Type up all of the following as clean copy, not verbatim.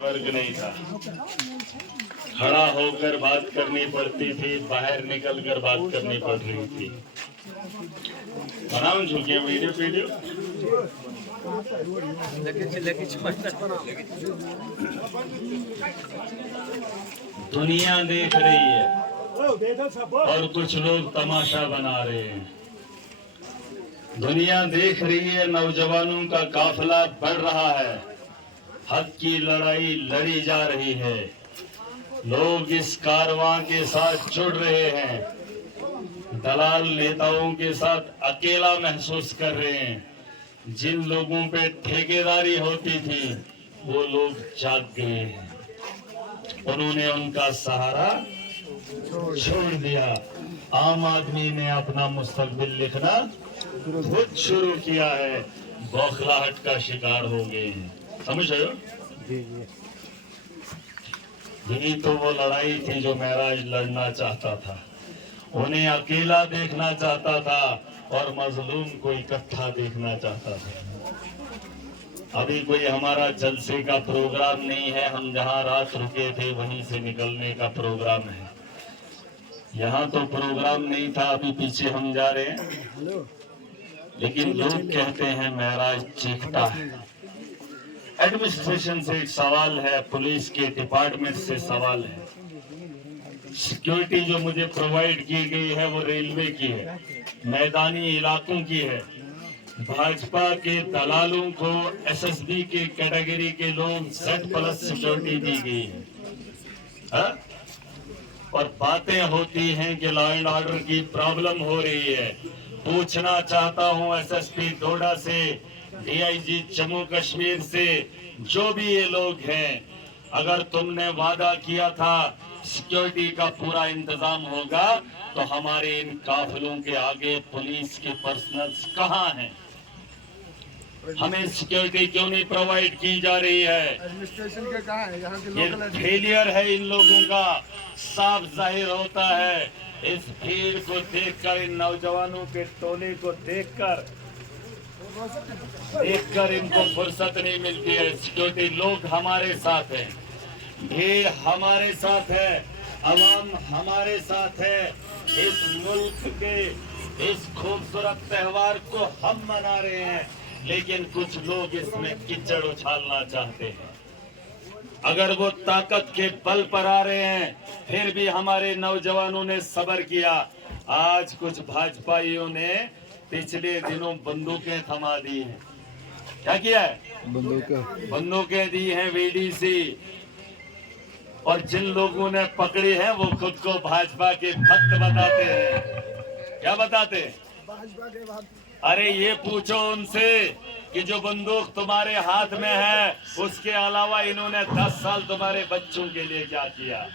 वर्ग नहीं था। खड़ा होकर बात करनी पड़ती थी, बाहर निकल कर बात करनी पड़ रही थी। बनाऊं झुकिया वीडियो दुनिया देख रही है और कुछ लोग तमाशा बना रहे हैं। दुनिया देख रही है, नौजवानों का काफिला बढ़ रहा है, हक की लड़ाई लड़ी जा रही है, लोग इस कारवां के साथ जुड़ रहे हैं, दलाल नेताओं के साथ अकेला महसूस कर रहे हैं। जिन लोगों पे ठेकेदारी होती थी वो लोग जाग गए हैं, उन्होंने उनका सहारा छोड़ दिया। आम आदमी ने अपना मुस्तकबिल लिखना खुद शुरू किया है, बौखलाहट का शिकार हो गए हैं। समझ रहे हो? यही तो वो लड़ाई थी जो महराज लड़ना चाहता था। उन्हें अकेला देखना चाहता था और मजलूम को इकट्ठा देखना चाहता था। अभी कोई हमारा जलसे का प्रोग्राम नहीं है, हम जहां रात रुके थे वहीं से निकलने का प्रोग्राम है। यहाँ तो प्रोग्राम नहीं था, अभी पीछे हम जा रहे हैं, लेकिन लोग कहते हैं महराज चीखता है। एडमिनिस्ट्रेशन से एक सवाल है, पुलिस के डिपार्टमेंट से सवाल है। सिक्योरिटी जो मुझे प्रोवाइड की गई है वो रेलवे की है, मैदानी इलाकों की है। भाजपा के दलालों को एसएसबी के कैटेगरी के लोग Z+ सिक्योरिटी दी गई है, हा? और बातें होती हैं कि लॉ एंड ऑर्डर की प्रॉब्लम हो रही है। पूछना चाहता हूं एसएसपी डोडा से, डीआईजी जम्मू कश्मीर से, जो भी ये लोग हैं, अगर तुमने वादा किया था सिक्योरिटी का पूरा इंतजाम होगा तो हमारे इन काफिलों के आगे पुलिस के पर्सनल्स कहां हैं? हमें सिक्योरिटी क्यों नहीं प्रोवाइड की जा रही है? एडमिनिस्ट्रेशन के कहाँ है? यहाँ के ये लोकल फेलियर है इन लोगों का, साफ जाहिर होता है। इस भीड़ को देखकर, इन नौजवानों के टोले को देखकर इनको फुर्सत नहीं मिलती है। सिक्योरिटी लोग हमारे साथ हैं, भीड़ हमारे साथ है, अवाम हमारे साथ है। इस मुल्क के इस खूबसूरत त्योहार को हम मना रहे हैं, लेकिन कुछ लोग इसमें कीचड़ उछालना चाहते हैं। अगर वो ताकत के बल पर आ रहे हैं, फिर भी हमारे नौजवानों ने सब्र किया। आज कुछ भाजपाइयों ने पिछले दिनों बंदूकें थमा दी हैं। क्या किया है? बंदूकें दी हैं VDC, और जिन लोगों ने पकड़ी है वो खुद को भाजपा के भक्त बताते हैं। क्या बताते हैं? अरे ये पूछो उनसे कि जो बंदूक तुम्हारे हाथ में है उसके अलावा इन्होंने 10 साल तुम्हारे बच्चों के लिए क्या किया?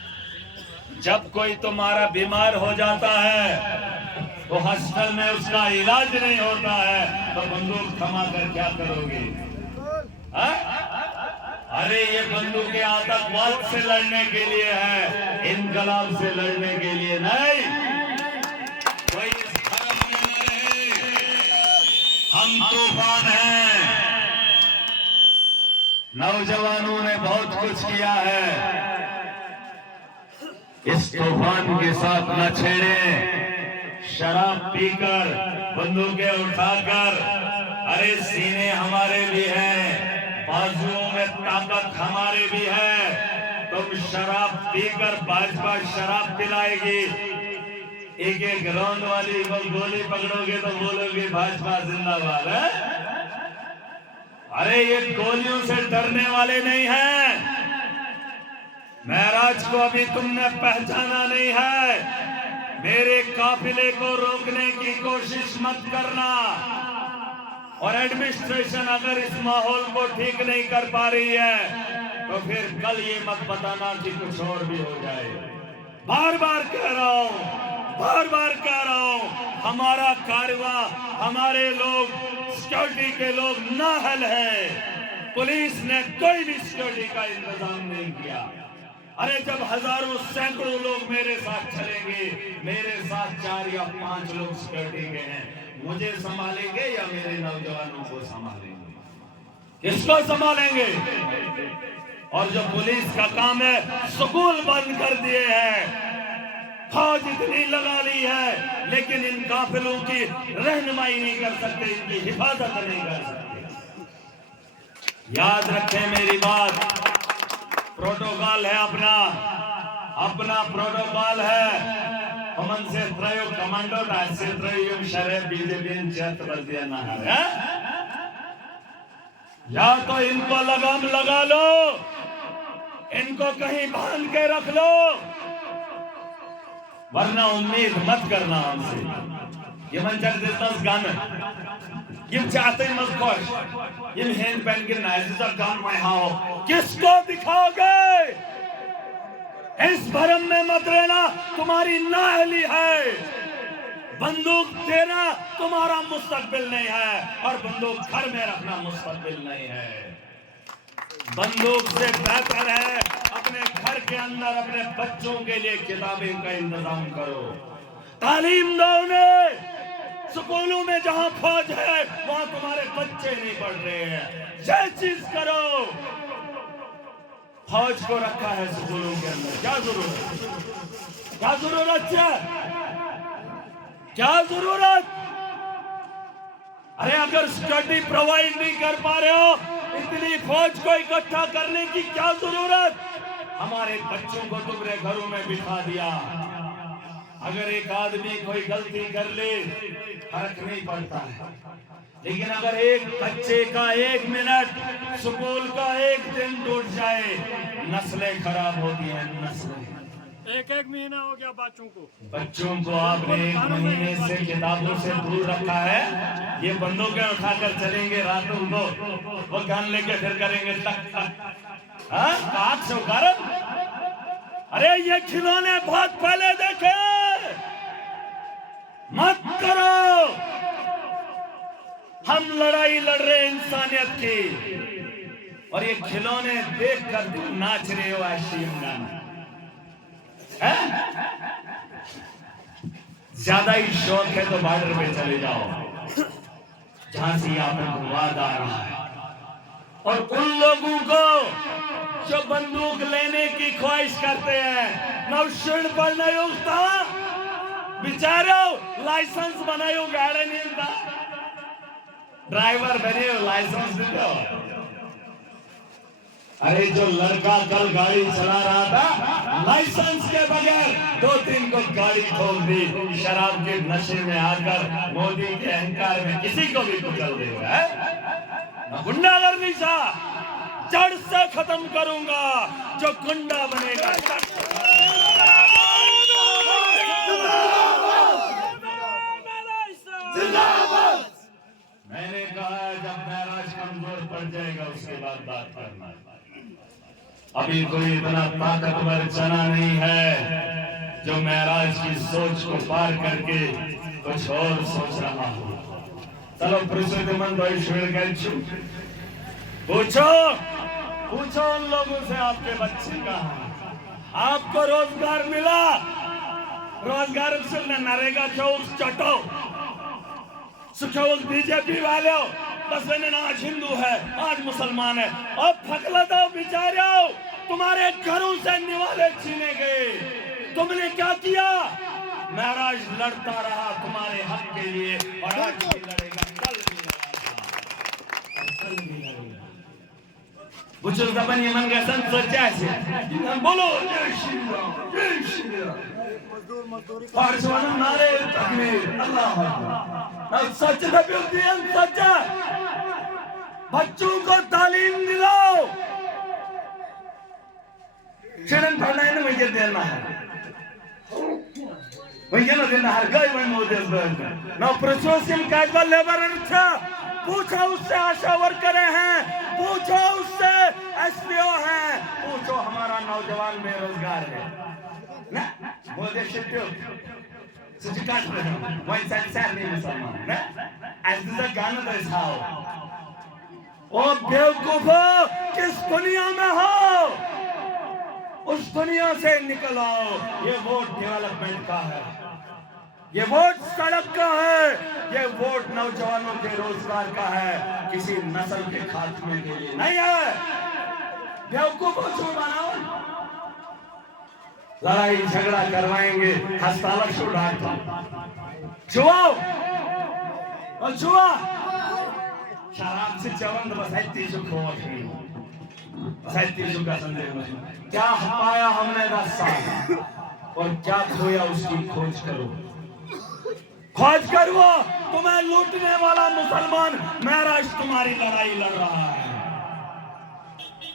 जब कोई तुम्हारा बीमार हो जाता है तो हॉस्पिटल में उसका इलाज नहीं होता है, तो बंदूक थमा कर क्या करोगे? अरे ये बंदूकें आतंकवाद से लड़ने के लिए है, इनकलाब से लड़ने के लिए नहीं। कोई इस धर्म में नहीं, हम तूफान हैं। नौजवानों ने बहुत कुछ किया है, इस तूफान के साथ न छेड़े। शराब पीकर, बंदूकें उठाकर, अरे सीने हमारे भी हैं, बाजुओं में ताकत हमारे भी है। तुम शराब पीकर, भाजपा शराब पिलाएगी, एक एक राउंड वाली गोली पकड़ोगे तो बोलोगे भाजपा जिंदाबाद है। अरे ये गोलियों से डरने वाले नहीं हैं। महराज को अभी तुमने पहचाना नहीं है। मेरे काफिले को रोकने की कोशिश मत करना। और एडमिनिस्ट्रेशन अगर इस माहौल को ठीक नहीं कर पा रही है तो फिर कल ये मत बताना कि कुछ और भी हो जाए। बार बार कह रहा हूं, हमारा कारवां, हमारे लोग, सिक्योरिटी के लोग नाअहल है। पुलिस ने कोई भी सिक्योरिटी का इंतजाम नहीं किया। अरे जब हजारों सैकड़ों लोग मेरे साथ चलेंगे, मेरे साथ 4 या 5 लोग सिक्योरिटी के हैं, मुझे संभालेंगे या मेरे नौजवानों को संभालेंगे? किसको संभालेंगे? और जो पुलिस का काम है स्कूल बंद कर दिए हैं। फौज इतनी लगा ली है लेकिन इन काफिलों की रहनुमाई नहीं कर सकते, इनकी हिफाजत नहीं कर सकते। याद रखें मेरी बात, प्रोटोकॉल है अपना प्रोटोकॉल है। हमन से त्रयो कमांडो से त्रयो शरे बीजेपी चेत कर दिया ना है। या तो इनको लगाम लगा लो, इनको कहीं बांध के रख लो, वरना उम्मीद मत करना हमसे। ये मन चल देता गान ये चाहते मत खोश ये हैंड पेन के नाइज़ा गान में हाओ किसको दिखाओगे? इस भरम में मत रहना, तुम्हारी नाअहली है। बंदूक देना तुम्हारा मुस्तकबिल नहीं है और बंदूक घर में रखना मुस्तकबिल नहीं है। बंदूक से बेहतर है अपने घर के अंदर अपने बच्चों के लिए किताबें का इंतजाम करो, तालीम दो उन्हें। स्कूलों में जहां फौज है वहां तुम्हारे बच्चे नहीं पढ़ रहे हैं, ये चीज करो। फौज को रखा है स्कूलों के अंदर, क्या जरूरत है? क्या जरूरत? अरे अगर स्टडी प्रोवाइड नहीं कर पा रहे हो, इतनी फौज को इकट्ठा करने की क्या जरूरत? हमारे बच्चों को तुमने घरों में बिठा दिया। अगर एक आदमी कोई गलती कर ले फर्क नहीं पड़ता है, लेकिन अगर एक बच्चे का 1 मिनट, स्कूल का 1 दिन टूट जाए, नस्लें खराब होती हैं। नस्लें एक महीना हो गया बच्चों को आपने 1 महीने से किताबों से दूर रखा है। ये बंदूकें उठाकर चलेंगे रातों को, वो गन लेके फिर करेंगे टक टक। काट से उकारत। अरे ये खिलौने बहुत पहले देखे, मत करो। हम लड़ाई लड़ रहे इंसानियत की और ये खिलौने देखकर तुम नाच रहे हो आशिम गाना। ज्यादा ही शौक है तो बॉर्डर पे चले जाओ जहां से आतंकवाद आ रहा है। और उन लोगों को जो बंदूक लेने की ख्वाहिश करते हैं, नौशीन पर नहीं उठता बेचारो, लाइसेंस बनायो गाड़ी नहीं था, ड्राइवर बने हो लाइसेंस दे दो। अरे जो लड़का कल गाड़ी चला रहा था लाइसेंस के बगैर 2-3 को गाड़ी ठोक दी, शराब के नशे में आकर मोदी के अहंकार में किसी को भी कुचल देगा। गुंडागर्दी सा जड़ से खत्म करूंगा, जो गुंडा बनेगा। मैंने कहा जब महराज कमजोर पड़ जाएगा उसके बाद बात करना। अभी कोई इतना ताकतवर चना नहीं है जो महराज की सोच को पार करके कुछ और सोच रहा हो। चलो प्रसिद्ध पूछो उन लोगों से आपके बच्चे का, आपको रोजगार मिला? रोजगार से नरेगा चौक चटो सुखोक बीजेपी वाले हो, बस आज हिंदू है आज मुसलमान है। अब फकला दो बेचारो, तुम्हारे घरों से निवाले छीने गए, तुमने क्या किया? महराज लड़ता रहा तुम्हारे हक के लिए और आज भी लड़ेगा, कल भी लड़ेगा। बुजुर्ग अपन ये मन का संत सोचा है, बोलो जय श्री राम, जय श्री राम। पार्श्वन नारे तकबीर, अल्लाह अकबर। सच सच बच्चों को तालीम दिलाओ। शरण पढ़ना है ना, मुझे देना है, मुझे ना देना हर गए मैं मोदेश बन ना प्रोसेसिंग कैजुअल लेबर अच्छा पूछो उससे, आशा वर्कर हैं, पूछो उससे, एसपीओ हैं, पूछो हमारा नौजवान बेरोजगार है ना। मोदी शिट्टो सुचिकाट में वही संसार नहीं मुसलमान ना ऐसा गाना तो इसाओ। ओ बेवकूफो, किस दुनिया में हो? उस दुनिया से निकल आओ। ये वोट डेवलपमेंट का है, ये वोट सड़क का है, ये वोट नौजवानों के रोजगार का है, किसी नस्ल के खात्मे के लिए नहीं है। बेवकूफों को बनाओ, लड़ाई झगड़ा करवाएंगे, हस्ताला शो डांटो, छुआओ और छुआ शराब से चवंद बसाइती जो खोज नहीं, बसाइती जो का संदेह में क्या पाया हमने 10 साल और क्या खोया उसकी खोज करो, खोज करो। तुम्हें लूटने वाला मुसलमान महराज तुम्हारी लड़ाई लड़ रहा है,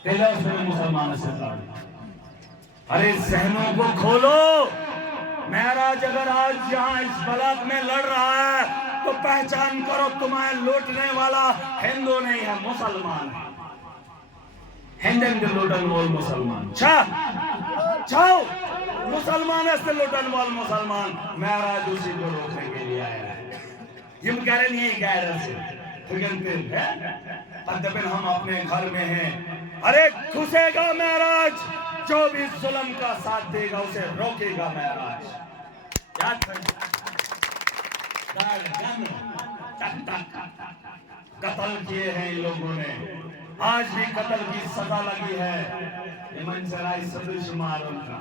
दिलों से मुसलमानों से लड़। अरे जहनों को खोलो, महराज अगर आज यहाँ इस बलात में लड़ रहा है तो पहचान करो, तुम्हें लूटने वाला हिंदू नहीं है, मुसलमान है। हिंदन के लूटन वाल मुसलमान छाओ मुसलमान से लूटन वाल मुसलमान, महराज उसी को रोकने के लिए आया है। ये कह रहे नहीं गैर से है, तदबिन हम अपने घर में हैं। अरे घुसेगा महराज, जो भी जुल्म का साथ देगा उसे रोकेगा महराज। याद कत्ल किए हैं इन लोगों ने, आज भी कत्ल की सजा लगी है। मंजराई सदृश मारो का,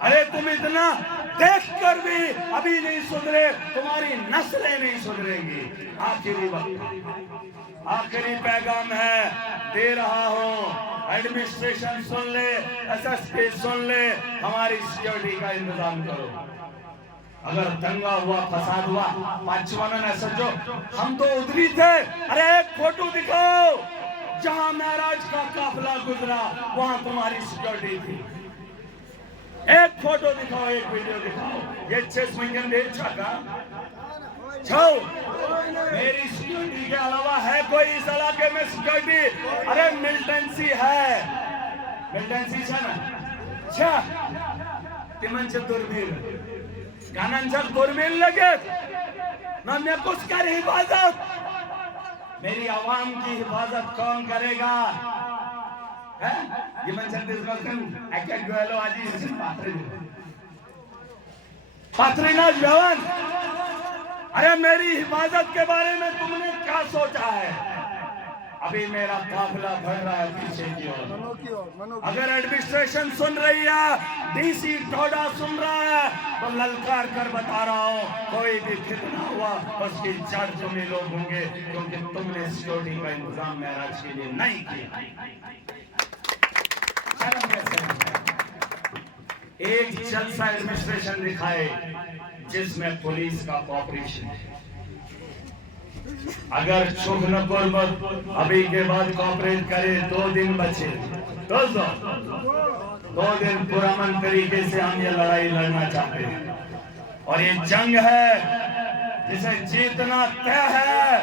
अरे तुम इतना देखकर भी अभी नहीं सुधरे, तुम्हारी नस्लें नहीं सुधरेंगी। आखिरी वक्त, आखिरी पैगाम है दे रहा हूं, एडमिनिस्ट्रेशन सुन ले, एसएसपी सुन ले, हमारी सिक्योरिटी का इंतजाम करो। अगर दंगा हुआ, फसाद हुआ, पांचवाना ने सोचो हम तो उधरी थे। अरे एक फोटो दिखाओ जहां महराज का काफिला गुजरा, वहां तुम्हारी सिक्योरिटी थी। एक फोटो दिखाओ, एक वीडियो दिखाओ। ये 6 महीने देर छका छो मेरी सिक्योरिटी के अलावा है कोई इस इलाके में सिक्योरिटी? अरे मिलिटेंसी है, मिलिटेंसी है ना, अच्छा तिमंच दुर्बीर गानांचा दुर्बीन लगे ना, मैं कुछ कर हिफाजत, मेरी आवाम की हिफाजत कौन करेगा? ये मन पात्रीनाथ जवान, अरे मेरी हिफाजत के बारे में तुमने क्या सोचा है? अभी मेरा काफिला बढ़ रहा है पीछे की ओर। अगर एडमिनिस्ट्रेशन सुन रही है, डीसी टोडा सुन रहा है, तो ललकार कर बता रहा हूँ, कोई भी फितना हुआ उसकी जड़ तुम्हें लोग होंगे, क्योंकि तुमने सिक्योरिटी का इंतजाम महराज के लिए नहीं किया। एक जलसा एडमिनिस्ट्रेशन दिखाए जिसमें पुलिस का कॉपरेशन है। अगर चुगनपुर मत अभी के बाद कॉपरेट करे, 2 दिन बचे, 2 दिन पुरअमन तरीके से हम ये लड़ाई लड़ना चाहते हैं, और ये जंग है जिसे जीतना तय है।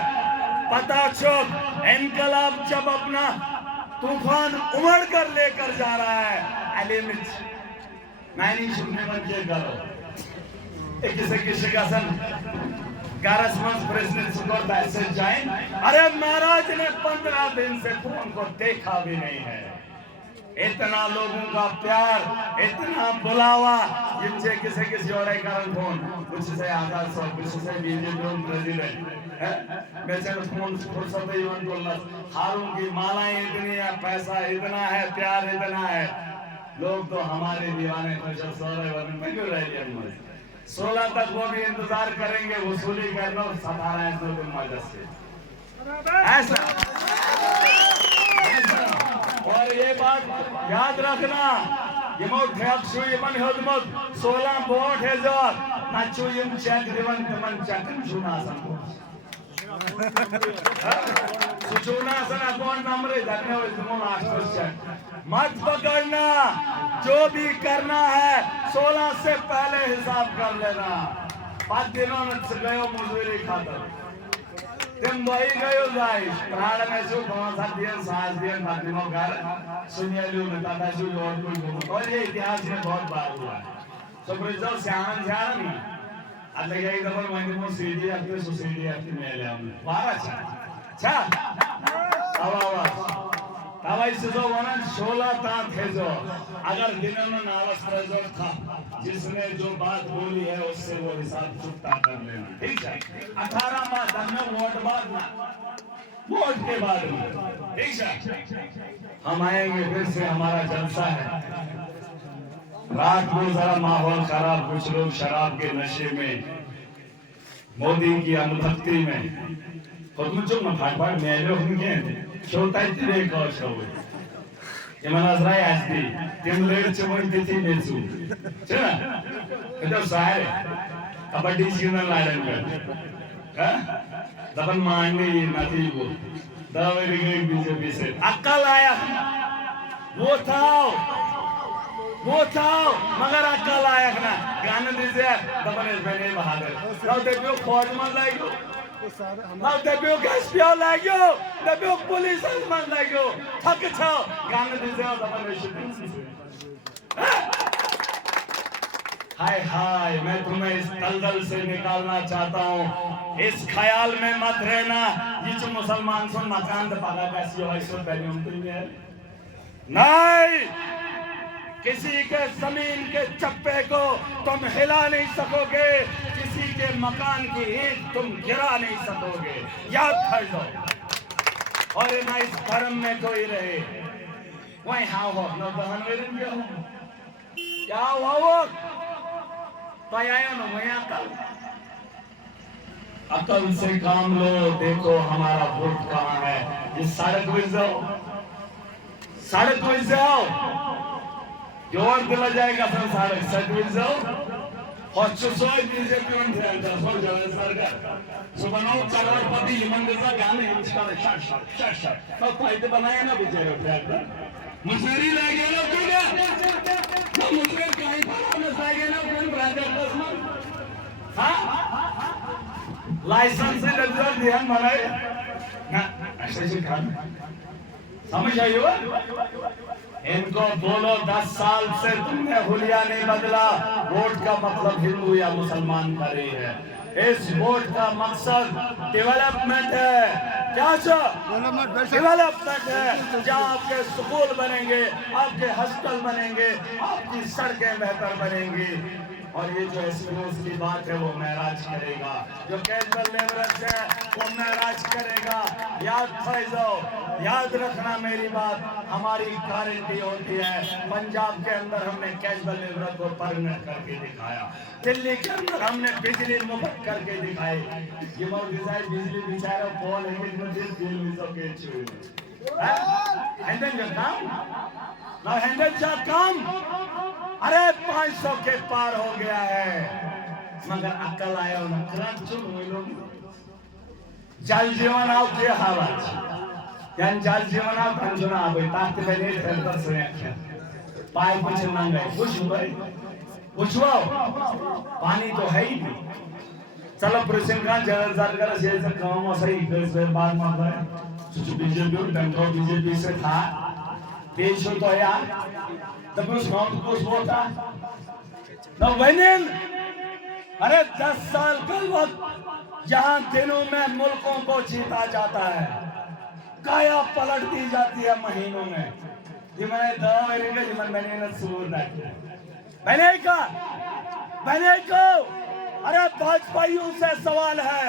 पता चुप इनकलाब जब अपना तूफान उमड़ कर लेकर जा रहा है, एलिमिट मैंने सुनने मन के करो एक किसी का सन प्रेसिडेंट सुगर मैसेज जाए। अरे महाराज ने 15 दिन से फोन को देखा भी नहीं है। इतना लोगों का प्यार, इतना बुलावा, जिनसे किसी और कारण फोन कुछ से आजाद सौ कुछ से बीजेपी प्रेसिडेंट मैं चलो फोन फुर्सत ही मन बोलना, हारों की मालाएं इतनी है, पैसा इतना है, प्यार इतना है, लोग तो हमारे दीवाने में क्यों रह गए? 16 तक वो भी इंतजार करेंगे, वसूली करना और सता रहे हैं 2 दिन मदद से ऐसा। और ये बात याद रखना, ये मोट है अक्षु ये मन हदमत 16 बोट है जो नाचो ये चेक देवन तमन चकन सुना संको सुचुना सन अकाउंट नंबर देखने वाले तुम आश्चर्य मत पकड़ना, जो भी करना है 16 से पहले हिसाब कर लेना। 5 दिनों में गयो मजदूरी खातर तुम वही गयो जाए प्राण में जो 5 दिन 7 दिन बाद दिनों घर सुनिए लो बताता जो और कोई, और ये इतिहास में बहुत बार हुआ है। तो ब्रिजल श्याम ध्यान नहीं अल्लाह के डबल माइंड में सीडी आपके सोसाइटी आपके में ले हम 12 अच्छा आवाज तवाई से जो वना 16 तांत है जो अगर दिनों में नावस प्रेजेंट था जिसने जो बात बोली है उससे वो हिसाब चुकता कर लेना, ठीक है? 18 बाद वोट बाद ना, वोट के बाद ठीक है, हम आएंगे फिर से, हमारा जलसा है। रात को जरा माहौल खराब, कुछ लोग शराब के नशे में, मोदी की अनुभक्ति में खुद मुझे फाट मैं लोग छोटा तेरे को show Imanazrai asdi, tim lead cuma titi nesu, cina, itu saya, kabadi sini lain kan, dapat mani mati ibu, dah beri BJP se, akal ayak, वो थाओ, मगर अक्कल आया ना, गाने दीजिए, दबने बने बहादुर, now देखो फौज में लाइयो, now देखो गैस्पिया लाइयो, देखो पुलिस में लाइयो, थक जाओ, गाने दीजिए दबने शुरू, हाय हाय, मैं तुम्हें इस दलदल से निकालना चाहता हूँ, इस ख्याल में मत रहना, ये जो मुसलमान सुन मकान दबागा कैसी हो ऐसे पहले उनके लिए नहीं, किसी के जमीन के चप्पे को तुम हिला नहीं सकोगे, किसी के मकान की ईंट तुम गिरा नहीं सकोगे, याद कर लो। और ना इस धर्म में कोई रहे, वही हाँ हो, न बहन वेरन क्या हो, क्या हुआ वो, तो आया ना वही अकल से काम लो, देखो हमारा वोट कहाँ है, इस सड़क में जाओ, सड़क में जाओ, जोर दिला जाएगा फिर सड़क सड़क में जाओ, और चुसोई बीजेपी में ध्यान सोच जाए सरकार, सुबह करोड़पति हिमंदसा गाने इसका शट, तो फायदे बनाए ना बीजेपी उठाकर, मुझेरी लगे ना क्या, तो मुझे कहीं पर लगे ना कौन ब्रांडेड कस्टमर, हाँ, लाइसेंस से लगा ध्यान बनाए, ना ऐसे खान समझ आई हो? इनको बोलो 10 साल से तुमने हुलिया नहीं बदला, वोट का मतलब हिंदू या मुसलमान का नहीं है, इस वोट का मकसद डेवलपमेंट है, क्या डेवलपमेंट है, जहाँ आपके स्कूल बनेंगे, आपके हॉस्टल बनेंगे, आपकी सड़कें बेहतर बनेंगी, और ये जो एक्सपीरियंस की बात है वो महराज करेगा, जो कैजुअल लेबरर्स है वो महराज करेगा, याद रखना मेरी बात, हमारी गारंटी होती है, पंजाब के अंदर हमने कैजुअल लेबर को परमानेंट करके दिखाया, दिल्ली के अंदर हमने बिजली मुफ्त करके दिखाई, ये बिजली बेचारा पॉल काम, अरे 500 के पार हो गया है, मगर अकल आया ना, जल जीवन आओ के हालत, यानी जल जीवन आओ कंजुना आवे, ताकि बने सेंटर से पाइप कुछ मांगे, बुझवाओ, पानी तो है ही नहीं, चलो प्रेसिडेंट का जगह कर ऐसे काम सही कर बात मांग रहे, बीजेपी बीजेपी से था, देश तो यार तब उस गांव को सोचा न वैनिन, अरे 10 साल का वक्त जहां दिनों में मुल्कों को जीता जाता है, काया पलट दी जाती है महीनों में, ये मैंने दावेरेगा ये मैंने न सूर नहीं, मैंने को अरे भाजपाइयों से सवाल है,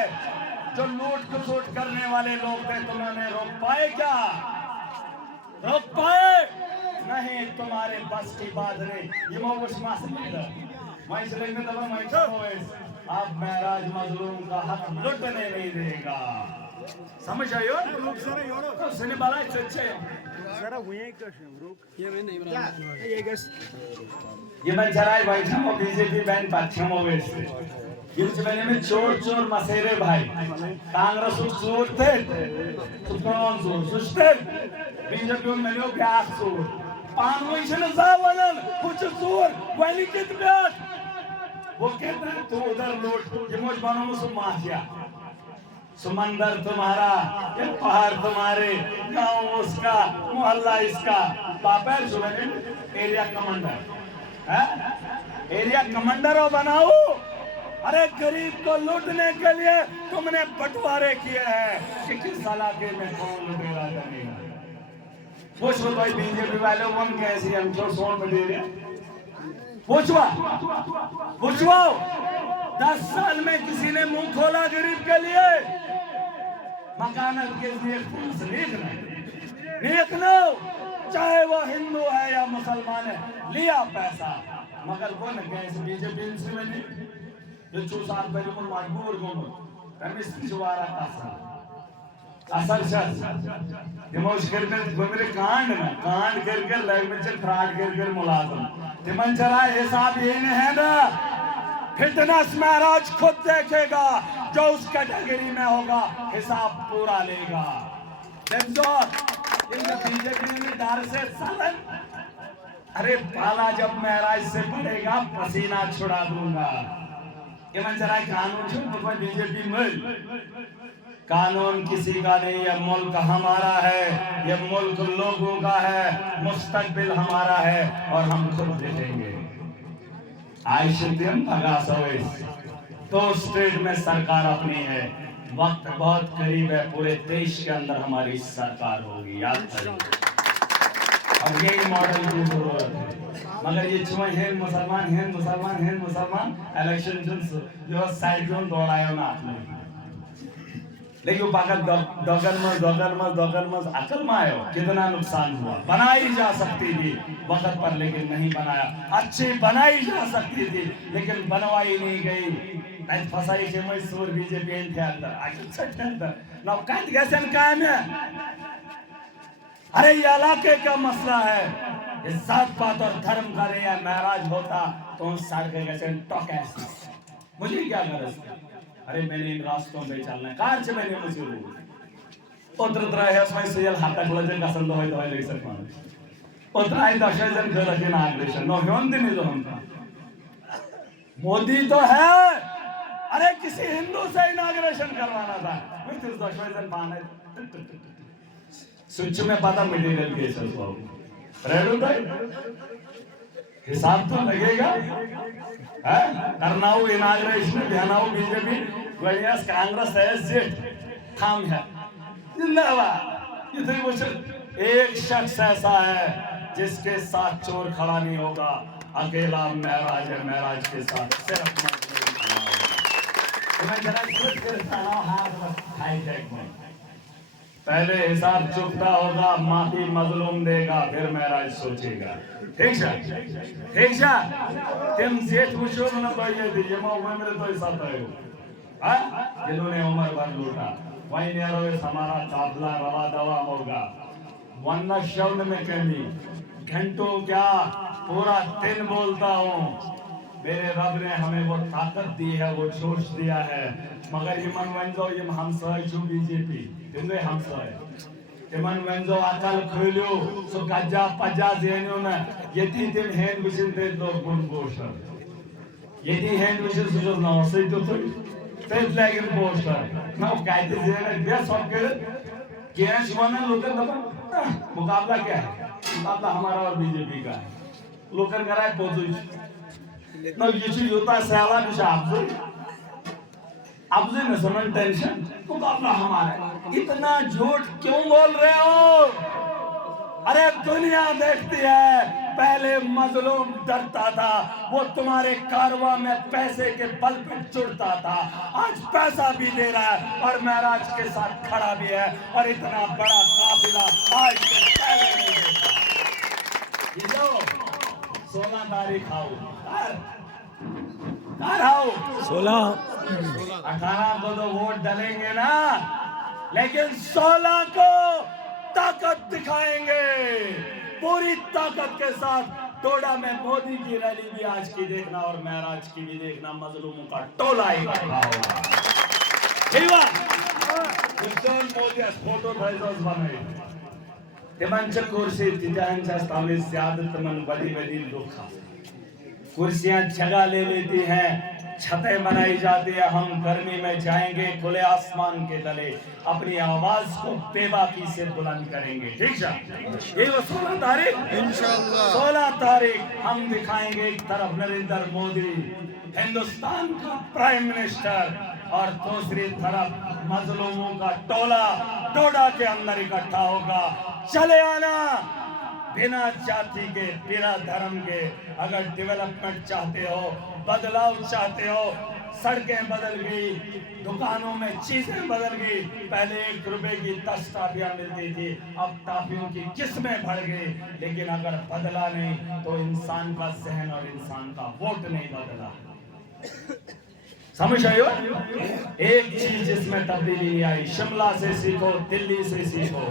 जो लूट खसोट करने वाले लोग थे, तुमने रोक पाए क्या, रोक पाए नहीं, तुम्हारे बस की बात नहीं, ये मोगस मास मैं इसलिए में दबा मैं होएस, अब महराज मजलूम का हक लुटने नहीं देगा, समझ आयो? तो सुने बाला सच्चे, जरा हुए रुक, ये मैं नहीं बना, ये गैस, ये मैं जराई भाई था, बीजेपी बैन पक्षम होएस, इस मैंने में चोर मसेरे भाई, कांग्रेस चोर थे, कौन सुस्ते, बीजेपी में लोग क्या चोर, पानवंशन जावलन कुछ चोर वाली कितने, वो कहते हैं तू उधर लूट, ये मुझ बनों से माफिया, समंदर तुम्हारा, ये पहाड़ तुम्हारे, गांव उसका, मोहल्ला इसका, पापा सुने एरिया कमांडर, एरिया कमांडर हो बनाओ, अरे गरीब को लूटने के लिए तुमने बंटवारे किए हैं, कि किस इलाके में कौन लुटेरा करेगा, पूछो भाई बीजेपी वाले वन कैसी हम जो सोन में दे रहे, पूछवाओ, 10 साल में किसी ने मुंह खोला गरीब के लिए, मकान के लिए देखना चाहे वो हिंदू है या मुसलमान है, लिया पैसा मगर वो न गए बीजेपी से मैंने जो चूसान पर जो मजबूर गोमो तमिस जुवारा कासा असल शख्स दिमोश कर गोमरे कांड कर लग में फ्रॉड कर मुलाजिम तिमन जरा हिसाब ये नहीं है ना। फिटनेस महराज खुद देखेगा, जो उस कैटेगरी में होगा हिसाब पूरा लेगा। बीजेपी में डर से सालन, अरे पाला जब महराज से पड़ेगा पसीना छुड़ा दूंगा। ये मन जरा कानून छुड़ बीजेपी में कानून किसी का नहीं, यह मुल्क हमारा है, यह मुल्क लोगों का है, मुस्तकबिल हमारा है और हम खुद देखेंगे। आयशुद्दीन तो स्टेट में सरकार अपनी है, वक्त बहुत करीब है, पूरे देश के अंदर हमारी सरकार होगी, याद करिए। और यही मॉडल की जरूरत है, मगर ये चुनाव है मुसलमान इलेक्शन जो साइड जोन दौड़ाया ना आपने, लेकिन वो पाकर दौगल मज अकल में आयो, कितना नुकसान हुआ। बनाई जा सकती थी वक्त पर लेकिन नहीं बनाया, अच्छी बनाई जा सकती थी लेकिन बनवाई नहीं गई। फसाई के मैसूर बीजेपी थे अंदर ना कत गसन काम है। अरे ये इलाके का मसला है, ये जात पात और धर्म का नहीं है। महराज होता तो सड़क गसन टोके, मुझे क्या गरज है? अरे मैंने इन रास्तों पे चलना है, कार से मैंने मुझे उतर है उसमें सेल हाथक लजन का संदो है दवाई ले सकता उतर आई दशजन घर के नागरिक नो होन दिन जो हमका मोदी तो है। अरे किसी हिंदू से इनॉग्रेशन करवाना था, फिर तो दशजन पाने स्विच में पता मटेरियल केसेस हो रेडो हिसाब तो लगेगा है। करनाऊ इनॉग्रेशन ध्यानाऊ बीजेपी वैलियस कांग्रेस है जेट थाम है जिंदाबाद। इतनी कुछ एक शख्स ऐसा है जिसके साथ चोर खड़ा नहीं होगा, अकेला महराज है, महराज के साथ सिर्फ मैं जरा खुद करता हूं हाथ हाईटेक में। पहले हिसाब चुकता होगा, माफी मजलूम देगा, फिर महराज सोचेगा। ठीक है तुम जेठ मुशो न तो ये दी ये मेरे तो हिसाब है हां जिन्होंने उम्र भर लूटा वही नेरोस हमारा काफिला रवा दवा होगा। वरना शब्द में कमी घंटों क्या पूरा दिन बोलता हूँ। मेरे रब ने हमें वो ताकत दी है, वो जोश दिया है, मगर ये मन वंजो ये हमसा जो बीजेपी दिने हमसा है मन वंजो अकल खोलियो सो गजा पजा जेनो न यदि दिन हैन विजन दे लोग गुण गोशर यदि हैन विजन सुजो ना से तो तेज लागिन गोशर ना कहते जेने बे सब के कैश वना लोकन दबा मुकाबला क्या है? मुकाबला हमारा और बीजेपी का है। लोकन कराए पोजो ना ये चीज होता साला निशा अब से न समझ टेंशन मुकाबला हमारा। इतना झूठ क्यों बोल रहे हो? अरे दुनिया देखती है, पहले मजलूम डरता था, वो तुम्हारे कारवा में पैसे के बल पे चुड़ता था, आज पैसा भी दे रहा है और महराज के साथ खड़ा भी है और इतना बड़ा काफिला आज से पहले नहीं देखा। 16 तारीख आओ 18 को तो वोट डालेंगे ना, लेकिन 16 को ताकत दिखाएंगे पूरी ताकत के साथ। टोडा में मोदी की रैली भी आज की देखना और महराज की भी देखना, मजलूमों का टोला इकट्ठा होगा। मोदी फोटो बने तिमंच कुर्सी तिजांचा स्थानीय सियादत मन बड़ी बड़ी लोखा कुर्सियां जगह ले लेती हैं, छतें बनाई जाती है। हम गर्मी में जाएंगे खुले आसमान के तले, अपनी आवाज को बेबाकी से बुलंद करेंगे। ठीक है, ये वो 16 तारीख इंशाअल्लाह 16 तारीख हम दिखाएंगे एक तरफ नरेंद्र मोदी हिंदुस्तान का प्राइम मिनिस्टर और दूसरी तरफ मजलूमों का टोला टोडा के अंदर इकट्ठा होगा। चले आना, बिना जाति के बिना धर्म के अगर डेवलपमेंट चाहते हो, बदलाव चाहते हो, सड़कें बदल गई, दुकानों में चीजें बदल गई। पहले 1 रुपए की 10 टॉफियां मिलती थी, अब टॉफियों की किस्में बढ़ गई। लेकिन अगर बदला नहीं तो इंसान का जहन और इंसान का वोट नहीं बदला। समझ आयो? एक चीज इसमें तब्दीली नहीं आई। शिमला से सीखो, दिल्ली से सीखो।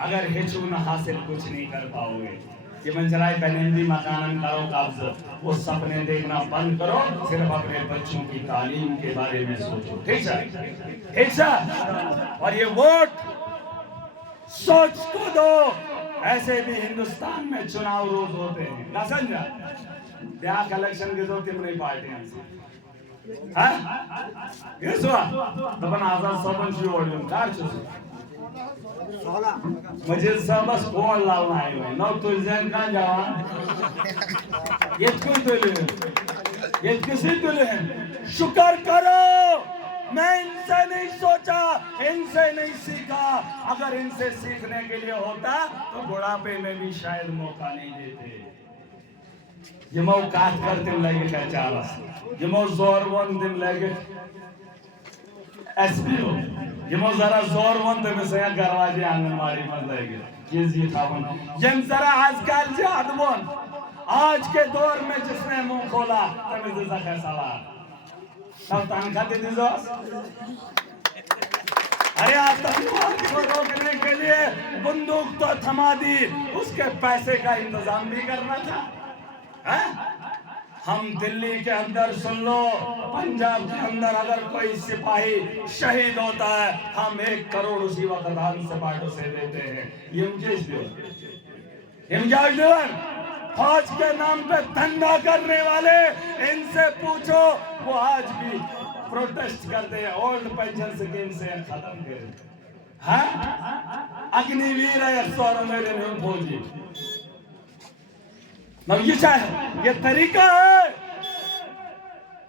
अगर हिचू न हासिल कुछ नहीं कर पाओगे। ये मंजराए पहनेंदी मकानन करो काब्ज, वो सपने देखना बंद करो, सिर्फ अपने बच्चों की तालीम के बारे में सोचो। ठीक है? ठीक है? और ये वोट सोच को दो। ऐसे भी हिंदुस्तान में चुनाव रोज होते हैं ना, समझा? ब्याह कलेक्शन के दो तिमनी पार्टियां ये सुआ दबन आजाद सबन शी ओडियम कार चुस मुझे सबस कोण लावना है नौ तुझन का जवान ये किसी तुले हैं। शुक्र करो मैं इनसे नहीं सोचा, इनसे नहीं सीखा। अगर इनसे सीखने के लिए होता तो बुढ़ापे में भी शायद मौका नहीं देते। ये मौ काट कर तिम लगे क्या चारस, ये मौ जोर वन तिम लगे एसपीओ, ये मौ जरा जोर वन तिम से दरवाजे आंगनबाड़ी में लगे ये जी थावन ये जरा आजकल जे अदवन आज के दौर में जिसने मुंह खोला तब इस कैसा ला तब तनखा दे दीजो। अरे आतंकवाद को रोकने के लिए बंदूक तो थमा दी, उसके पैसे का इंतजाम भी करना था। है? हम दिल्ली के अंदर सुन लो, पंजाब के अंदर अगर कोई सिपाही शहीद होता है हम 1 करोड़ उसी वक्त धान सपाटों से देते हैं। इम्तियाज देवन फौज के नाम पे धंधा करने वाले, इनसे पूछो वो आज भी प्रोटेस्ट करते हैं ओल्ड पेंशन स्कीम से खत्म करें। अग्निवीर है 100 मेरे फौजी। ये क्या है? ये तरीका है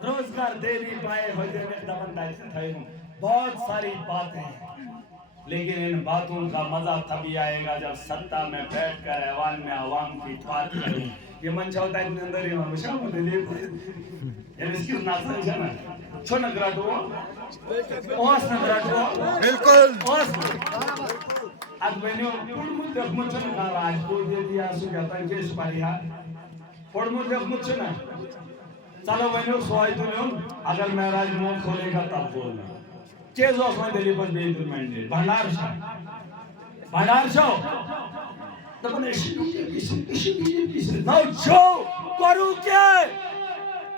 रोजगार दे नहीं पाए हो जाने। बहुत सारी बातें हैं, लेकिन इन बातों का मजा तभी आएगा जब सत्ता में बैठकर ऐवान में आवाम की बात करें। ये मन चाहता है अपने अंदर ही हमेशा ये इसकी नासा है ना छो नगराटो ओस नगराटो बिल्कुल ओस आज वेन्यू मुद्दे मुचन का राजपूत दे दिया सु कहता है केस परिहा और मुद्दे मुचन चलो वेन्यू सोई तो अगर महाराज मुंह खोलेगा तब बोलना केस ऑफ में दिल्ली पर बेहतर मैंडेट भंडार शो तब ने इसी नाउ शो करू क्या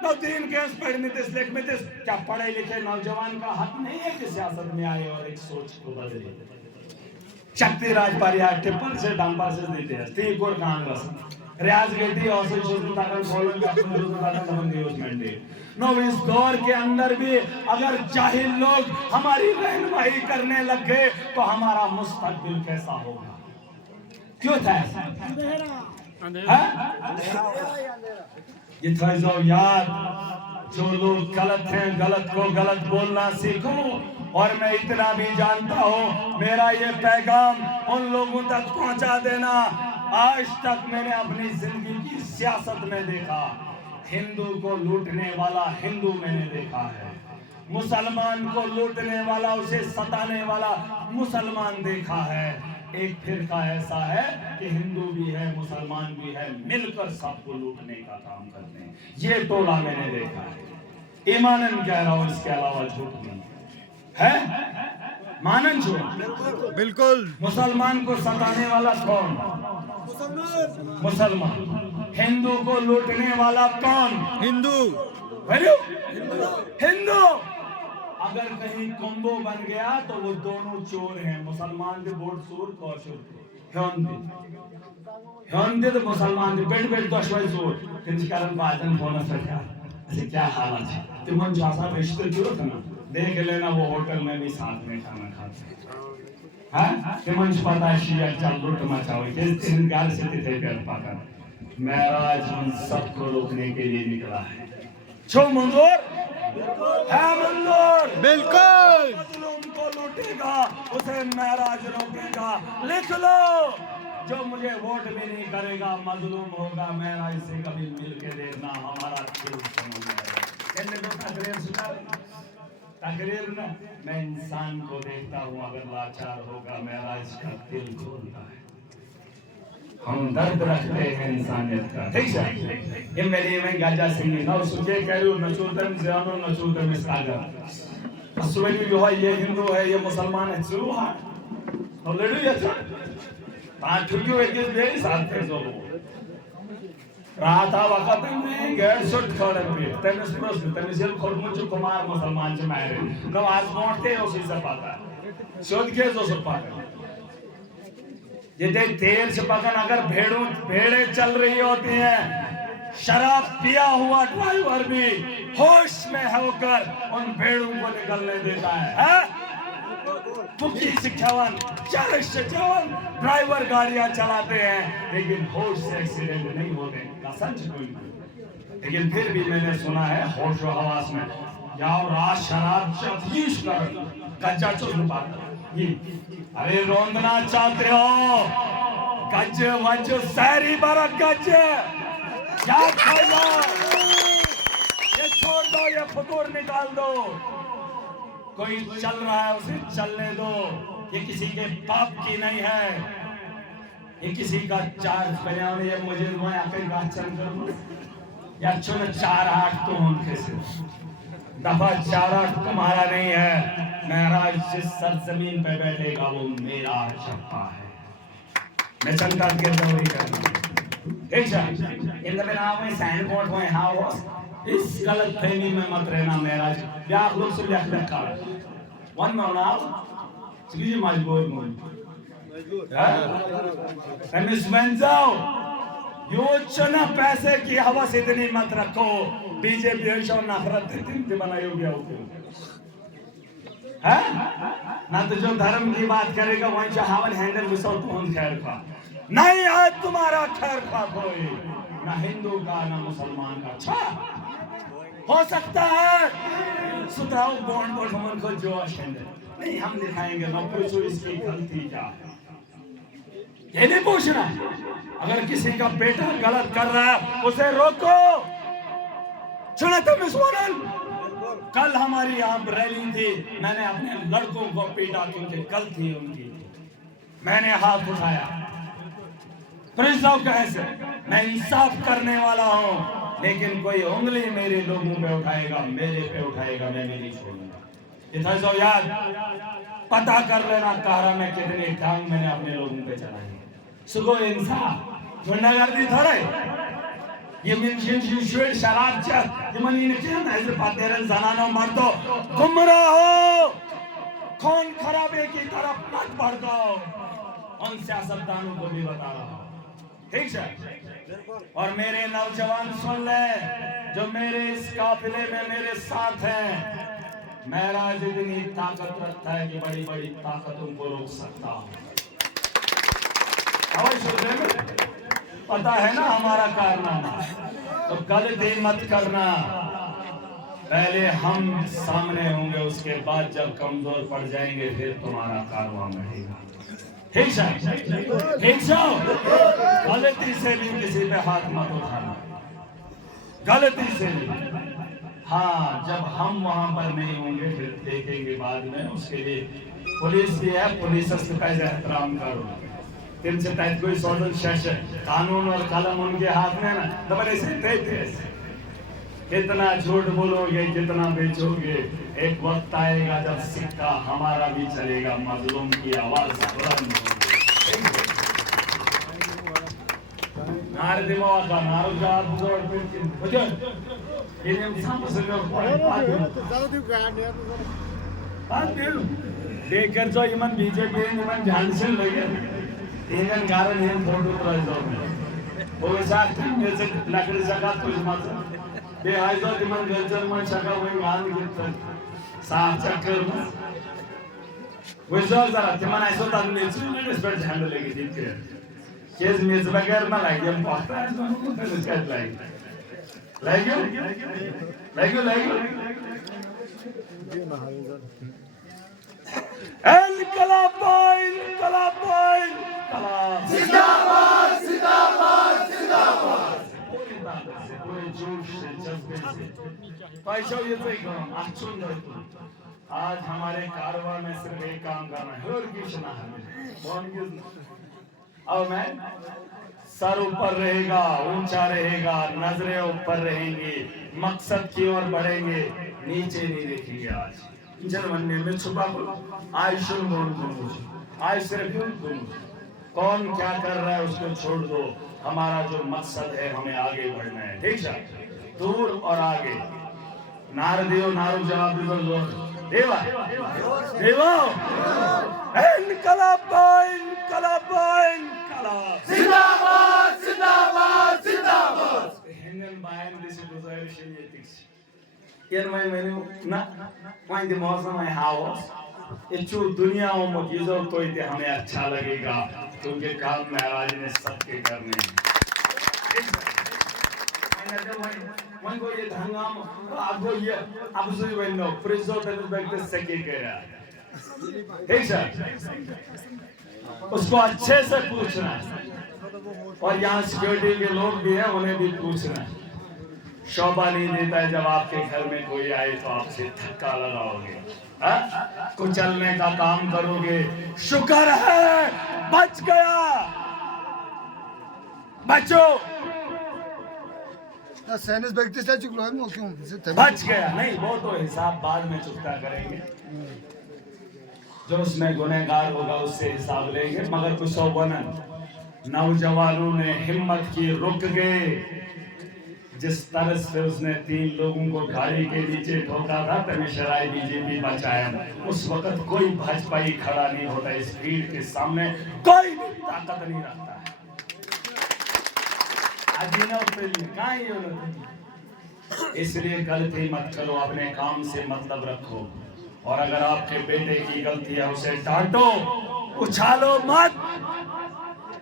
नाउ तीन केस पढ़ने तिस लेख में तिस क्या पढ़े लिखे नौजवान का हक नहीं है कि सियासत में आए और एक सोच को बदले। शक्ति राज परिहार टिप्पण से डंपर से देते हैं स्त्री कोर कांग्रेस रियाज गेटी और से शुरू ताकत बोलन का अपने शुरू ताकत दमन न्यूज मैंडेट नो इस दौर के अंदर भी अगर जाहिल लोग हमारी रहनुमाई करने लग गए तो हमारा मुस्तकबिल कैसा होगा? क्यों था ये था जो याद जो लोग गलत हैं गलत को गलत बोलना सीखो। और मैं इतना भी जानता हूँ मेरा ये पैगाम उन लोगों तक पहुंचा देना। आज तक मैंने अपनी जिंदगी की सियासत में देखा हिंदू को लूटने वाला हिंदू मैंने देखा है, मुसलमान को लूटने वाला उसे सताने वाला मुसलमान देखा है। एक फिरका ऐसा है कि हिंदू भी है मुसलमान भी है मिलकर सबको लूटने का काम करते हैं। ये टोला मैंने देखा है, ईमानन कह रहा हूँ, इसके अलावा झूठ नहीं है। मानन झूठ बिल्कुल। मुसलमान को सताने वाला कौन? मुसलमान। हिंदू को लूटने वाला कौन? हिंदू। हिंदू अगर कहीं कोम्बो बन गया तो वो दोनों चोर हैं। मुसलमान के बोर्ड चोर कौशल ह्योंदे तो मुसलमान के बेड बेड तो अश्वई चोर किसी कारण बातन होना सकता ऐसे क्या हालत है। तो मन चासा रिश्ते क्यों था ना देख लेना वो होटल में भी साथ में खाना खाते हैं। कि मन पता है शिया चल लूट मचाओ जिस दिन गाल से थे कर पाकर महराज उन सबको रोकने के लिए निकला है। छो मंजूर है मंजूर बिल्कुल। मजलूम को लूटेगा उसे महराज रोकेगा। लिख लो जो मुझे वोट भी नहीं करेगा मजलूम होगा। महराज से कभी मिल के देखना हमारा खेल समझ तकरीर ना, मैं इंसान को देखता हूँ अगर लाचार होगा मेरा इसका दिल खोलता है। हम दर्द रखते हैं इंसानियत का, ठीक है। ये मेरी में गाजा सिंह ना सुजे करू नचूतन जानो नचूतन मिस्तागर असुवली जो है ये हिंदू है ये मुसलमान है शुरू है और लड़ू ये पांच ठुकियो एक बेरी साथ थे जो रात वक्त में गेट सुट खड़े पे तमिस प्रश्न तमिस ये खोलमुच कुमार मुसलमान से मारे न आज मोड़ते हो उसी से पता शोध के जो सब पता ये तेल से पकन अगर भेड़े चल रही होती हैं शराब पिया हुआ ड्राइवर भी होश में होकर उन भेड़ों को निकलने देता है पुकी शिक्षावन जवान ड्राइवर गाड़ियां चलाते हैं लेकिन होश से एक्सीडेंट नहीं होते का सच कोई लेकिन फिर भी मैंने सुना है होश व हवास में जाओ रात शराब चीज कर कच्चा चुस्त बात ये अरे रोंदना चाहते हो गज वज सैरी बरक गज याद खाइलो ये छोड़ दो ये फतूर निकाल दो कोई चल रहा है उसे चलने दो ये किसी के पाप की नहीं है ये किसी का चार्ज बयान ये मुझे मैं आकर बात चल करूं या चुन 4-8 तो उनके से दफा 4-8 तुम्हारा नहीं है महराज जिस सरजमीन पे बैठेगा वो मेरा शप्पा है मैं चलता के दौरी करना ठीक है इन द नाम में सैंड कोट में हाउस इस गलत फहमी में मत रहना महराज या लोग से लिख रखा वन में ना जी मजबूर तमिस बन जाओ यो चना पैसे की हवस इतनी मत रखो बीजेपी हमेशा नफरत इतनी बनाई हो गया है ना तो जो धर्म की बात करेगा वहीं चाहवन हैंडल विसौ तो खैर खा नहीं आज तुम्हारा खैर खा कोई ना हिंदू का ना मुसलमान का अच्छा हो सकता है सुधाओ बॉन्ड को हमन को जोश हैंडल नहीं हम दिखाएंगे ना पूछो इसकी गलती क्या है ये नहीं पूछना अगर किसी का बेटा गलत कर रहा है उसे रोको सुना तुम सोनल कल हमारी यहाँ रैली थी मैंने अपने लड़कों को पीटा क्योंकि कल थी उनकी मैंने हाथ उठाया प्रिंस साहब कैसे मैं इंसाफ करने वाला हूँ लेकिन कोई उंगली मेरे लोगों पे उठाएगा मेरे पे उठाएगा मैं नहीं छोड़ूंगा इतना सो याद पता कर लेना कहरा में कितने टांग मैंने अपने लोगों पे चलाई सुगो इंसाफ गुंडागर्दी थोड़े ये मिशन शिशुर शराब चत ये मनी ने क्या ना इस पातेरन जनानो मर्दो गुमराह हो कौन खराबे की तरफ मत बढ़ दो उन सियासतदानों को भी बता रहा हूँ ठीक है और मेरे नौजवान सुन ले जो मेरे इस काफिले में मेरे साथ हैं महराज इतनी ताकत रखता है कि बड़ी बड़ी ताकतों को रोक सकता हूँ पता है ना हमारा कारनामा तो गलती मत करना पहले हम सामने होंगे उसके बाद जब कमजोर पड़ जाएंगे फिर तुम्हारा कारवां बढ़ेगा ठीक है गलती से भी किसी पे हाथ मत उठाना गलती से भी हाँ जब हम वहां पर नहीं होंगे फिर देखेंगे बाद में उसके लिए पुलिस भी है पुलिस का एहतराम करो तिनसे तहत कोई सोशल सेशन कानून और कलम उनके हाथ में ना तो बड़े से थे कितना झूठ बोलोगे कितना बेचोगे एक वक्त आएगा जब सिक्का हमारा भी चलेगा मजलूम की आवाज बुलंद होगी नारे दिमाग का नारो जात जोड़ पे बुझो ये हम सामने से लोग बात लेकर जो इमन बीजेपी इमन ध्यान से लगे इनन कारण है फोटो प्राइस वो साथ में से लकड़ी जगह कुछ मत बे आइजो दिमन गलजन मन शका वही मान के साफ चक्कर में वो जरा तिमन ऐसो तक ने चुने स्पेट हैंडल लेके ठीक है केस में बगैर ना लाइक हम पता है तो स्केच लाइक इनकलाब जिंदाबाद जिंदाबाद जिंदाबाद पूरे जोश से जज्बे पैसा ये तो आज हमारे कारवां में सिर्फ एक काम करना है और कुछ ना है। अब मैं सर ऊपर रहेगा, ऊंचा रहेगा, नजरें ऊपर रहेंगी, मकसद की ओर बढ़ेंगे, नीचे नहीं देखेंगे। आज जनवन्य में छुपा आज आज सिर्फ कौन क्या कर रहा है उसको छोड़ दो, हमारा जो मकसद है हमें आगे बढ़ना है। ठीक है, दूर और आगे। नार दियो, नारू जवाब दो, देवा देवा इनकलाब इनकलाब इनकलाब जिंदाबाद जिंदाबाद जिंदाबाद Hengen bayan desse gozaish yetik. Yer mai menu na mai de मौसम है हावा ये जो दुनिया में चीजों तो इते हमें अच्छा लगेगा क्योंकि काम महाराज ने सबके करने हैं। मैं को ये धंगाम अब ये अब सुई बनो प्रेसिडेंट बैक से सके करा। ठीक है, उसको अच्छे से पूछना और यहाँ सिक्योरिटी के लोग भी हैं उन्हें भी पूछना। शोभा नहीं देता है जब आपके घर में कोई आए तो आपसे धक्का लगाओगे, कुचलने का काम करोगे। शुक्र है बच गया, बचो। सैनिक व्यक्ति से चुक लो क्यों बच गया नहीं, वो तो हिसाब बाद में चुकता करेंगे। जो उसमें गुनहगार होगा उससे हिसाब लेंगे। मगर कुछ बनन नौजवानों ने हिम्मत की, रुक गए। जिस तरह से उसने 3 लोगों को गाड़ी के नीचे ठोका था तमेशराय बीजेपी बचाया। उस वक्त कोई भाजपाई खड़ा नहीं होता, इस भीड़ के सामने कोई भी ताकत नहीं रखता है। इसलिए गलती मत करो, अपने काम से मतलब रखो। और अगर आपके बेटे की गलती है उसे डांटो, उछालो मत।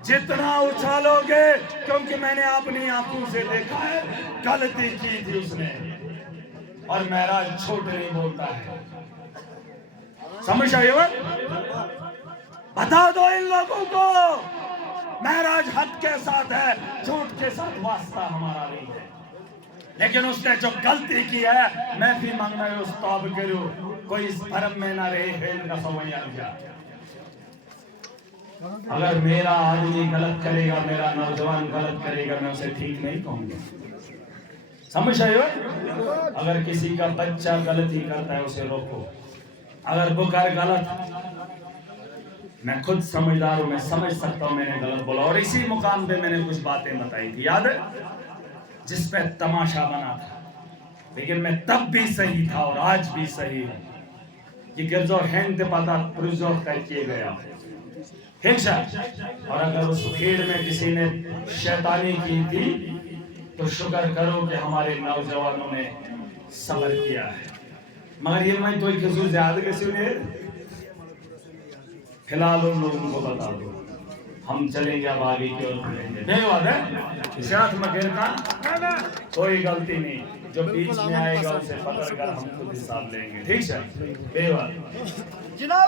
जितना उछालोगे, क्योंकि मैंने अपनी आंखों से देखा है गलती की थी उसने। और महाराज झूठ नहीं बोलता है, समझ आए? बता दो इन लोगों को महाराज हक के साथ है, झूठ के साथ वास्ता हमारा नहीं है। लेकिन उसने जो गलती की है मैं भी मांगना है उस तौब करूं, कोई इस भरम में ना रहे है इनका समझ आ गया। अगर मेरा आदमी गलत करेगा, मेरा नौजवान गलत करेगा, मैं उसे ठीक नहीं कहूंगा। समझ आए? अगर किसी का बच्चा गलती करता है उसे रोको। अगर बुकर गलत, मैं खुद समझदार हूं, मैं समझ सकता हूं मैंने गलत बोला। और इसी मुकाम पे मैंने कुछ बातें बताई थी, याद है? जिस पे तमाशा बना था, लेकिन मैं तब भी सही था और आज भी सही हूं। कि गिरजो हैंड पता प्रिजो कर किए गया हिंसा। और अगर उस भीड़ में किसी ने शैतानी की थी तो शुक्र करो कि हमारे नौजवानों ने सब्र किया है। मगर ये मैं कोई किसी याद किसी ने फिलहाल उन लोगों को बता दो, हम चलेंगे अब आगे की ओर बढ़ेंगे। नहीं बात है, साथ में गिरना कोई गलती नहीं, जो बीच में आएगा उसे पकड़ कर हम खुद हिसाब लेंगे। ठीक है बेवाद।